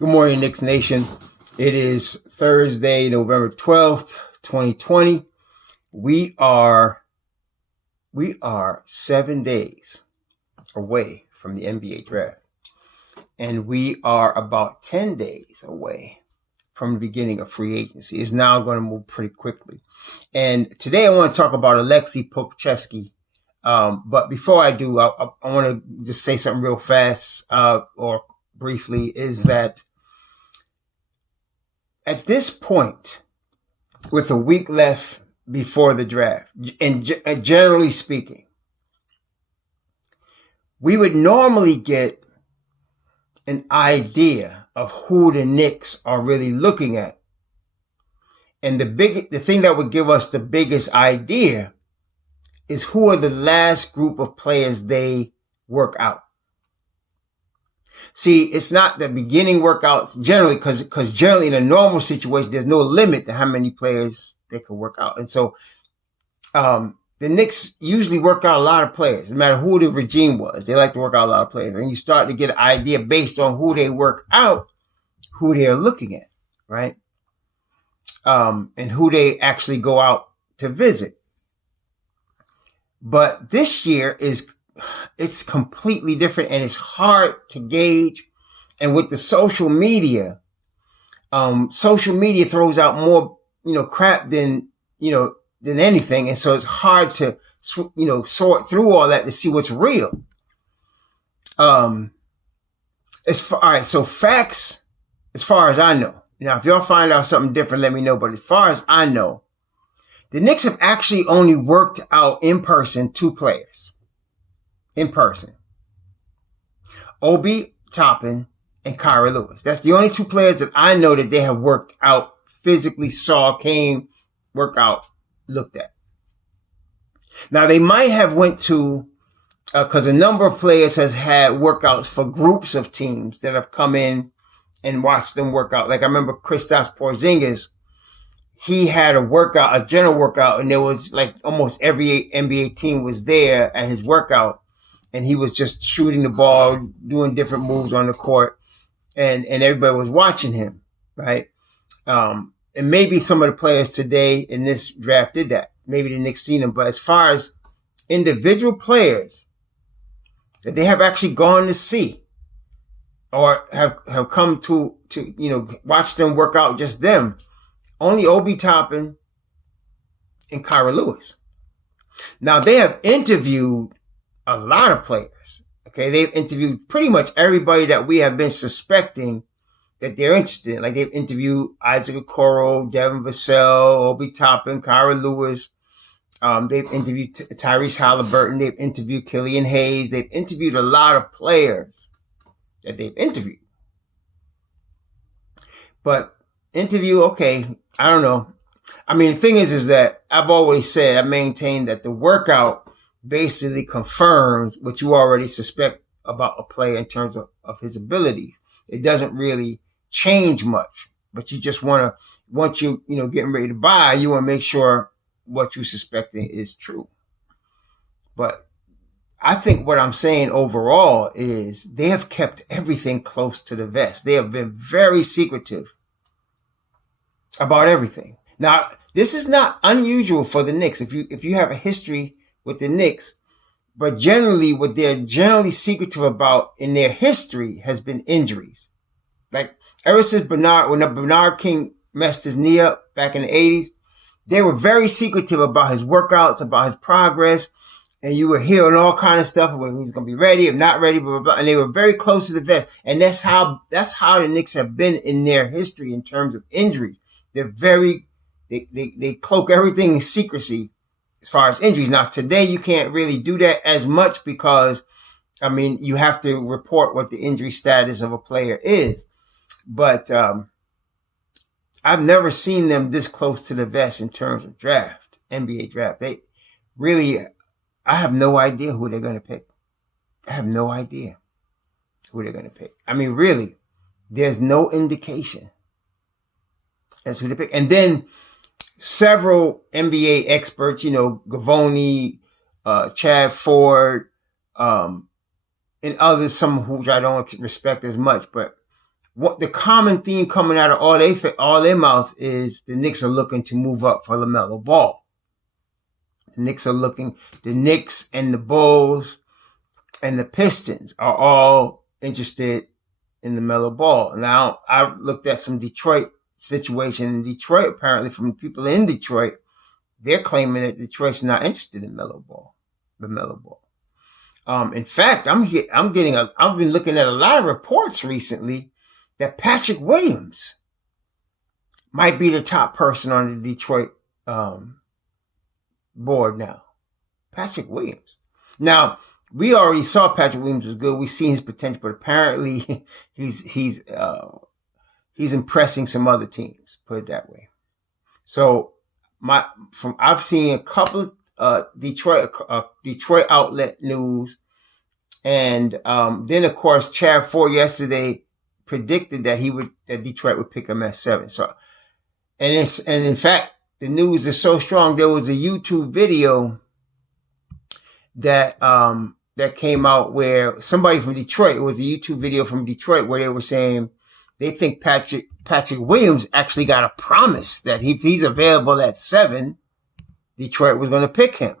Good morning, Knicks Nation. It is Thursday, November 12th, 2020. We are 7 days away from the NBA draft. And we are about 10 days away from the beginning of free agency. It's now going to move pretty quickly. And today I want to talk about Aleksej Pokusevski. But before I do, I want to just say something real fast, or briefly, is that at this point, with a week left before the draft, and generally speaking, we would normally get an idea of who the Knicks are really looking at. And the thing that would give us the biggest idea is who are the last group of players they work out. See, it's not the beginning workouts generally, because generally in a normal situation, there's no limit to how many players they can work out. And so, the Knicks usually work out a lot of players, no matter who the regime was. They like to work out a lot of players. And you start to get an idea based on who they work out, who they're looking at, right? And who they actually go out to visit. But this year it's completely different, and it's hard to gauge. And with the social media throws out more, crap than anything. And so it's hard to, sort through all that to see what's real. All right. So facts, as far as I know, now, if y'all find out something different, let me know. But as far as I know, the Knicks have actually only worked out in person 2 players. In person. Obi Toppin and Kira Lewis. That's the only 2 players that I know that they have worked out, physically saw, came, worked out, looked at. Now, they might have went to, because a number of players has had workouts for groups of teams that have come in and watched them work out. Like I remember Kristaps Porzingis, he had a general workout, and there was like almost every NBA team was there at his workout. And he was just shooting the ball, doing different moves on the court, and everybody was watching him, right? And maybe some of the players today in this draft did that. Maybe the Knicks seen them. But as far as individual players that they have actually gone to see or have come to watch them work out, just them, only Obi Toppin and Kira Lewis. Now, they have interviewed a lot of players. Okay. They've interviewed pretty much everybody that we have been suspecting that they're interested in. Like they've interviewed Isaac Okoro, Devin Vassell, Obi Toppin, Kira Lewis. They've interviewed Tyrese Halliburton. They've interviewed Killian Hayes. They've interviewed a lot of players that they've interviewed. But okay, I don't know. I mean, the thing is that I've always said, I maintain that the workout basically confirms what you already suspect about a player in terms of his abilities. It doesn't really change much, but you just want to, once you, getting ready to buy, you want to make sure what you're suspecting is true. But I think what I'm saying overall is they have kept everything close to the vest. They have been very secretive about everything. Now, this is not unusual for the Knicks. If you have a history with the Knicks, but generally what they're generally secretive about in their history has been injuries. Like ever since when Bernard King messed his knee up back in the 80s, they were very secretive about his workouts, about his progress, and you were hearing all kind of stuff when he's going to be ready, if not ready, blah, blah, blah. And they were very close to the vest. And that's how the Knicks have been in their history in terms of injuries. They're they cloak everything in secrecy as far as injuries. Now, today you can't really do that as much because, you have to report what the injury status of a player is. But I've never seen them this close to the vest in terms of NBA draft. I have no idea who they're going to pick. I have no idea who they're going to pick. Really, there's no indication as who to pick. And then several NBA experts, Gavoni, Chad Ford, and others, some who I don't respect as much, but what the common theme coming out of all their mouths is the Knicks are looking to move up for LaMelo Ball. The Knicks and the Bulls and the Pistons are all interested in LaMelo Ball. Now, I looked at some Detroit situation in Detroit. Apparently, from people in Detroit, they're claiming that Detroit's not interested in LaMelo Ball. In fact, I've been looking at a lot of reports recently that Patrick Williams might be the top person on the Detroit board now. Patrick Williams. Now, we already saw Patrick Williams was good. We've seen his potential, but apparently he's impressing some other teams. Put it that way. So I've seen a couple of Detroit outlet news, and then of course Chad Ford yesterday predicted that Detroit would pick him at 7. So, and in fact, the news is so strong. There was a YouTube video that came out where somebody from Detroit, it was a YouTube video from Detroit where they were saying they think Patrick Williams actually got a promise that if he's available at 7, Detroit was going to pick him,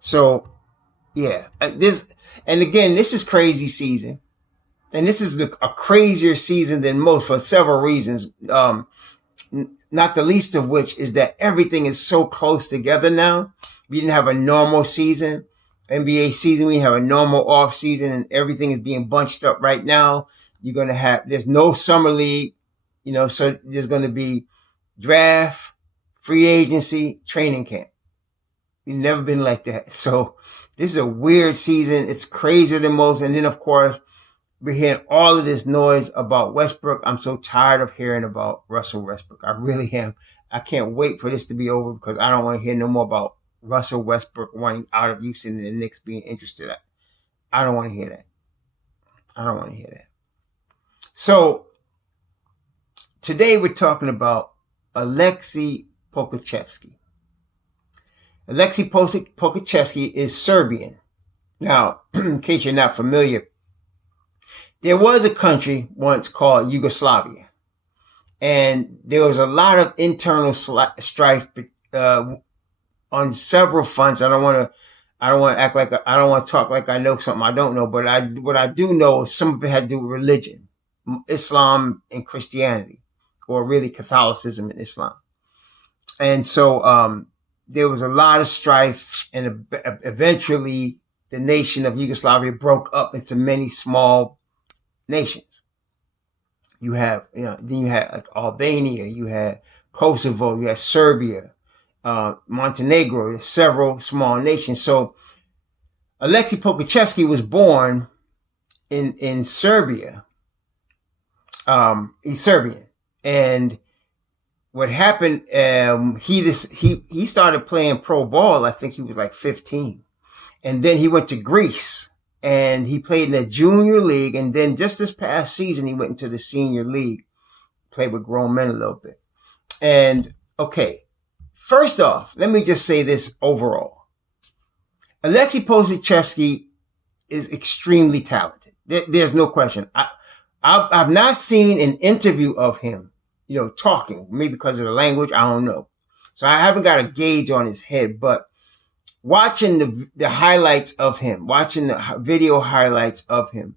So, yeah, this is crazy season. And this is a crazier season than most for several reasons. Not the least of which is that everything is so close together now. We didn't have a normal season, NBA season. We have a normal off season, and everything is being bunched up right now. There's no summer league, so there's going to be draft, free agency, training camp. We've never been like that. So this is a weird season. It's crazier than most. And then, of course, we're hearing all of this noise about Westbrook. I'm so tired of hearing about Russell Westbrook. I really am. I can't wait for this to be over because I don't want to hear no more about Russell Westbrook wanting out of Houston and the Knicks being interested. I don't want to hear that. So today we're talking about Aleksej Pokusevski. Aleksej Pokusevski is Serbian. Now, in case you're not familiar, there was a country once called Yugoslavia, and there was a lot of internal strife on several fronts. I don't want to talk like I know something I don't know, but what I do know is some of it had to do with religion, Islam and Christianity, or really Catholicism and Islam. And so there was a lot of strife, and eventually the nation of Yugoslavia broke up into many small nations. You had like Albania, you had Kosovo, you had Serbia, Montenegro, several small nations. So Aleksej Pokusevski was born in Serbia. He's Serbian, and what happened? He started playing pro ball. I think he was like 15, and then he went to Greece. And he played in the junior league. And then just this past season, he went into the senior league, played with grown men a little bit. And okay, first off, let me just say this overall. Aleksej Pokusevski is extremely talented. There's no question. I've not seen an interview of him, talking, maybe because of the language. I don't know. So I haven't got a gauge on his head, but watching the highlights of him, watching the video highlights of him,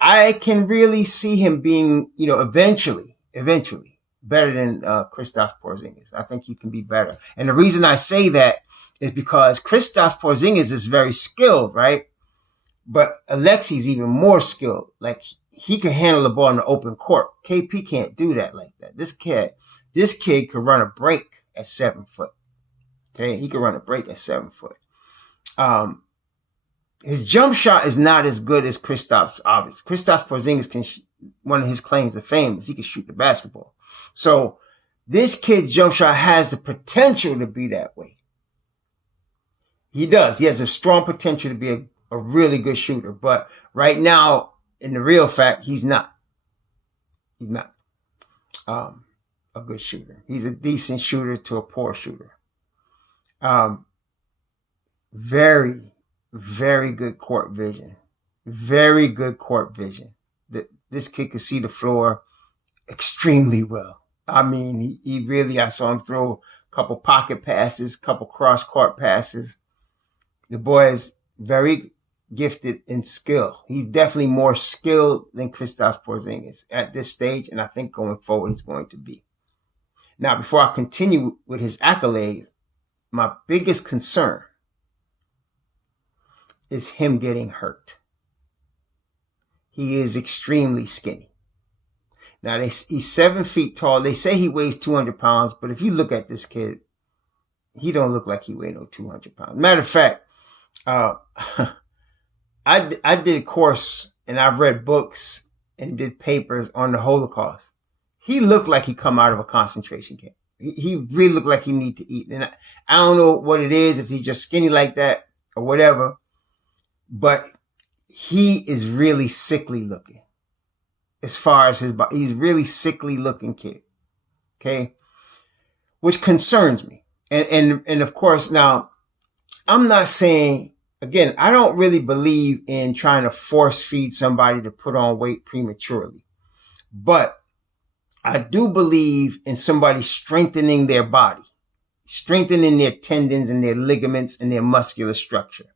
I can really see him being, eventually better than Kristaps Porzingis. I think he can be better. And the reason I say that is because Kristaps Porzingis is very skilled, right? But Aleksej's even more skilled. Like, he can handle the ball in the open court. KP can't do that like that. This kid could run a break at 7 foot. Okay, he can run a break at 7 foot. His jump shot is not as good as Kristaps, obviously. Kristaps Porzingis one of his claims to fame is he can shoot the basketball. So this kid's jump shot has the potential to be that way. He does. He has a strong potential to be a really good shooter. But right now, in the real fact, he's not. He's not a good shooter. He's a decent shooter to a poor shooter. Very, very good court vision. Very good court vision. This kid could see the floor extremely well. I mean, he really, I saw him throw a couple pocket passes, couple cross court passes. The boy is very gifted in skill. He's definitely more skilled than Kristaps Porzingis at this stage, and I think going forward he's going to be. Now, before I continue with his accolades, my biggest concern is him getting hurt. He is extremely skinny. Now, he's 7 feet tall. They say he weighs 200 pounds, but if you look at this kid, he don't look like he weighs no 200 pounds. Matter of fact, I did a course and I've read books and did papers on the Holocaust. He looked like he come out of a concentration camp. He really looked like he need to eat. And I don't know what it is, if he's just skinny like that or whatever, but he is really sickly looking as far as his body. He's really sickly looking kid. Okay. Which concerns me. And of course, now I'm not saying, again, I don't really believe in trying to force feed somebody to put on weight prematurely, but I do believe in somebody strengthening their body, strengthening their tendons and their ligaments and their muscular structure.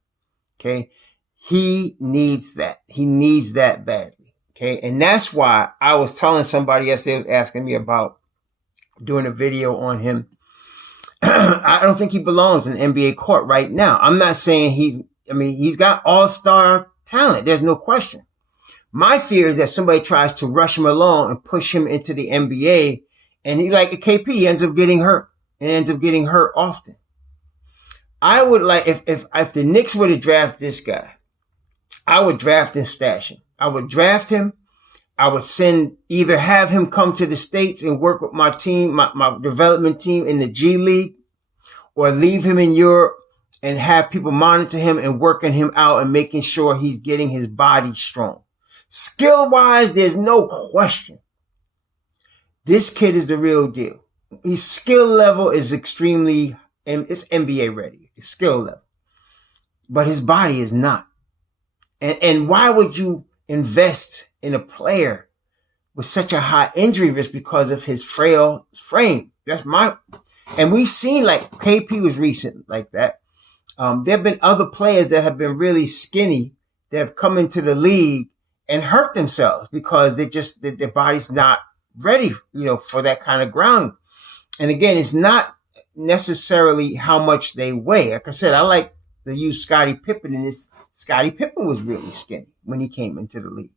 Okay. He needs that. He needs that badly. Okay. And that's why I was telling somebody yesterday, was asking me about doing a video on him. I don't think he belongs in the NBA court right now. I'm not saying he's got all-star talent. There's no question. My fear is that somebody tries to rush him along and push him into the NBA, and he, like a KP, he ends up getting hurt and ends up getting hurt often. I would like, if the Knicks were to draft this guy, I would draft and stash him. I would draft him. I would either have him come to the States and work with my team, my development team in the G League, or leave him in Europe and have people monitor him and working him out and making sure he's getting his body strong. Skill-wise, there's no question. This kid is the real deal. His skill level is extremely, and it's NBA ready. His skill level. But his body is not. And why would you invest in a player with such a high injury risk because of his frail frame? And we've seen, like, KP was recent like that. There have been other players that have been really skinny that have come into the league and hurt themselves because their body's not ready, for that kind of ground. And again, it's not necessarily how much they weigh. Like I said, I like to use Scottie Pippen, and Scottie Pippen was really skinny when he came into the league.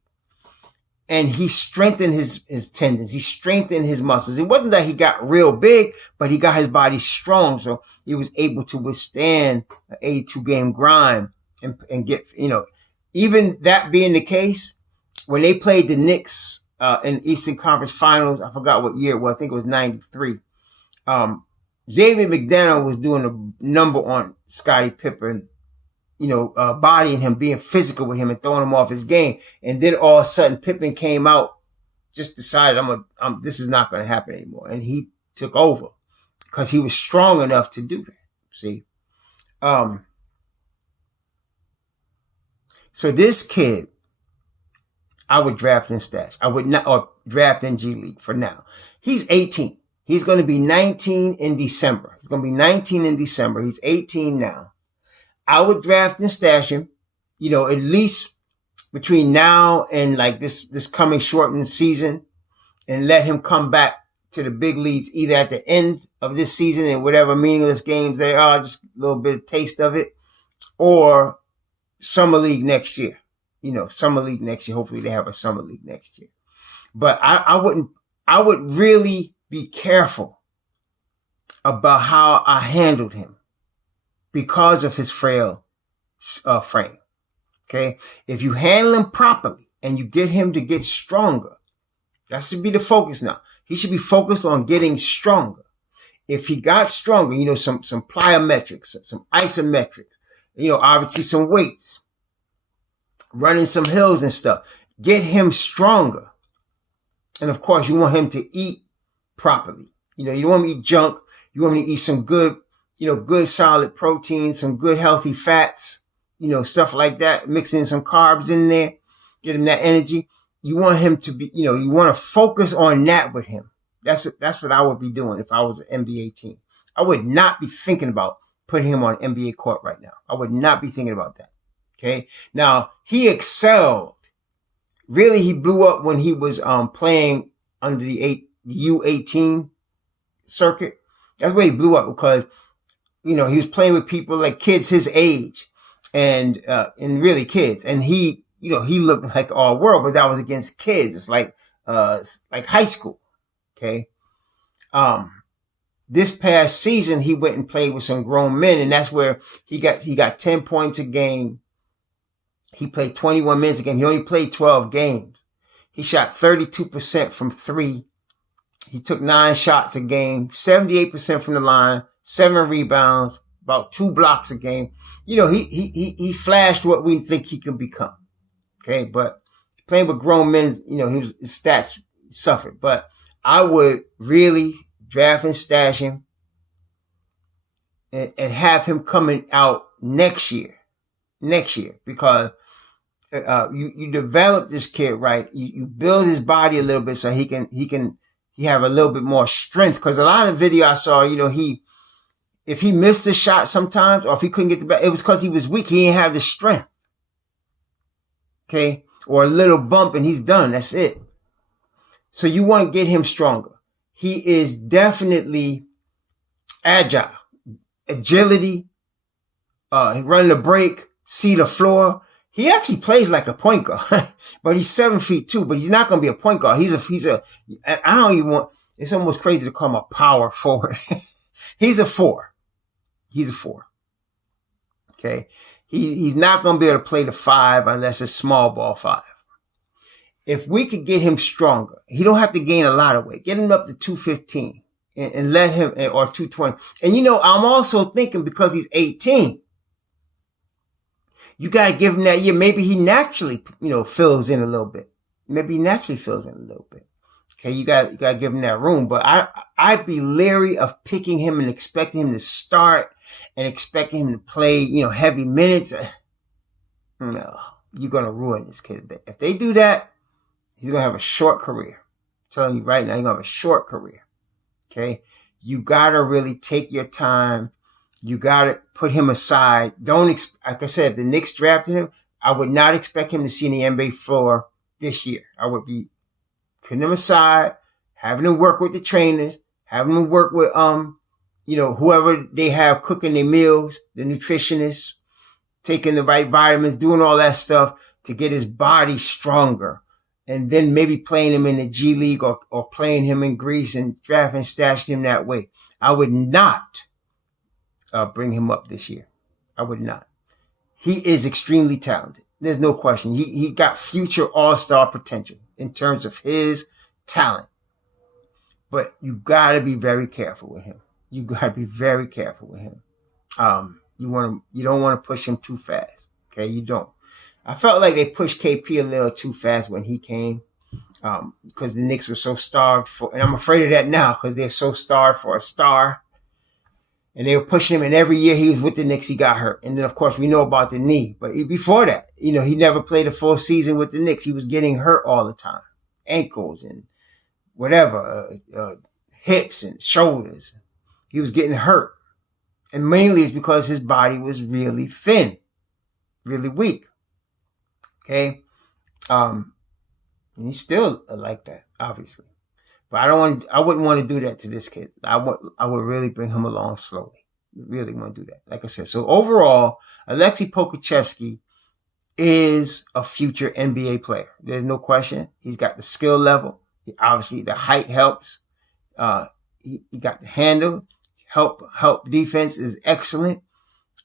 And he strengthened his tendons. He strengthened his muscles. It wasn't that he got real big, but he got his body strong. So he was able to withstand an 82-game grind and get, even that being the case, when they played the Knicks, in Eastern Conference Finals, I forgot what year it was. I think it was 93. Xavier McDonough was doing a number on Scottie Pippen, bodying him, being physical with him and throwing him off his game. And then all of a sudden Pippen came out, just decided this is not going to happen anymore. And he took over because he was strong enough to do that. See? So this kid, I would draft and stash. I would not, or draft in G League for now. He's 18. He's going to be 19 in December. He's going to be 19 in December. He's 18 now. I would draft and stash him, at least between now and like this coming shortened season, and let him come back to the big leagues either at the end of this season and whatever meaningless games they are, just a little bit of taste of it, or summer league next year. Summer league next year. Hopefully they have a summer league next year. But I would really be careful about how I handled him because of his frail frame. Okay. If you handle him properly and you get him to get stronger, that should be the focus now. He should be focused on getting stronger. If he got stronger, some plyometrics, some isometrics, obviously some weights, running some hills and stuff, get him stronger. And of course, you want him to eat properly. You don't want him to eat junk. You want him to eat some good, good solid protein, some good healthy fats, stuff like that. Mixing some carbs in there, get him that energy. you want him to be, you want to focus on that with him. That's what I would be doing if I was an NBA team. I would not be thinking about putting him on NBA court right now. I would not be thinking about that. Okay. Now, he excelled. Really, he blew up when he was playing under the U18 circuit. That's where he blew up because, he was playing with people like kids his age and really kids. And he looked like all world, but that was against kids. It's like high school. Okay. This past season, he went and played with some grown men, and that's where he got 10 points a game. He played 21 minutes a game. He only played 12 games. He shot 32% from three. He took 9 shots a game, 78% from the line, 7 rebounds, about 2 blocks a game. He flashed what we think he can become. Okay. But playing with grown men, his stats suffered, but I would really draft and stash him and have him coming out next year because you develop this kid right. You build his body a little bit so he have a little bit more strength. Cause a lot of video I saw, if he missed a shot sometimes or if he couldn't get the back, it was cause he was weak. He didn't have the strength. Okay. Or a little bump and he's done. That's it. So you want to get him stronger. He is definitely agile, agility, running the break, see the floor. He actually plays like a point guard, but he's 7'2", but he's not going to be a point guard. I don't even want, it's almost crazy to call him a power forward. He's a 4. He's a 4. Okay. He's not going to be able to play the 5 unless it's small ball 5. If we could get him stronger, he don't have to gain a lot of weight. Get him up to 215 and let him, or 220. And I'm also thinking because he's 18, you got to give him that year. Maybe he naturally, fills in a little bit. Okay. You got to give him that room. But I'd be leery of picking him and expecting him to start and expecting him to play, heavy minutes. No, you're going to ruin this kid. If they do that, he's going to have a short career. I'm telling you right now, he's going to have a short career. Okay. You got to really take your time. You got to put him aside. Like I said, if the Knicks drafted him, I would not expect him to see the NBA floor this year. I would be putting him aside, having him work with the trainers, having him work with, whoever they have cooking their meals, the nutritionists, taking the right vitamins, doing all that stuff to get his body stronger. And then maybe playing him in the G League or playing him in Greece and drafting and stashing him that way. I would not bring him up this year. I would not. He is extremely talented. There's no question. He got future all-star potential in terms of his talent. But you gotta be very careful with him. You don't want to push him too fast. Okay, you don't. I felt like they pushed KP a little too fast when he came, because the Knicks were so starved for, and I'm afraid of that now because they're so starved for a star. And they were pushing him, and every year he was with the Knicks, he got hurt. And then, of course, we know about the knee. But before that, he never played a full season with the Knicks. He was getting hurt all the time. Ankles and whatever, hips and shoulders. He was getting hurt. And mainly it's because his body was really thin, really weak. Okay? And he's still like that, obviously. But I wouldn't want to do that to this kid. I would really bring him along slowly. Really want to do that. Like I said. So overall, Aleksej Pokusevski is a future NBA player. There's no question. He's got the skill level. Obviously, the height helps. He got the handle. Help defense is excellent.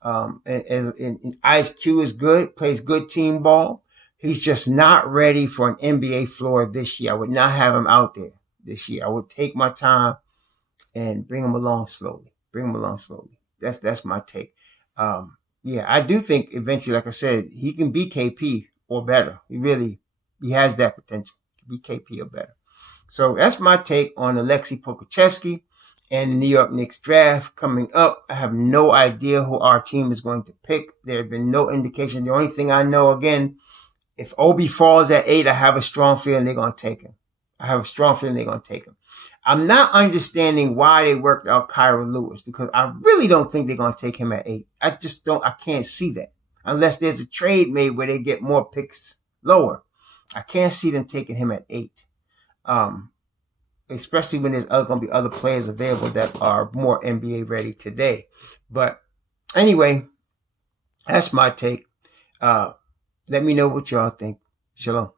And IQ is good. Plays good team ball. He's just not ready for an NBA floor this year. I would not have him out there this year. I would take my time and bring him along slowly. That's my take. I do think eventually, like I said, he can be KP or better. He has that potential. He can be KP or better. So that's my take on Aleksej Pokusevski and the New York Knicks draft coming up. I have no idea who our team is going to pick. There have been no indication. The only thing I know, again, If Obi falls at 8, I have a strong feeling they're going to take him. I'm not understanding why they worked out Kyra Lewis, because I really don't think they're going to take him at 8. I can't see that. Unless there's a trade made where they get more picks lower. I can't see them taking him at 8. Especially when there's going to be other players available that are more NBA ready today. But anyway, that's my take. Let me know what y'all think. Shalom.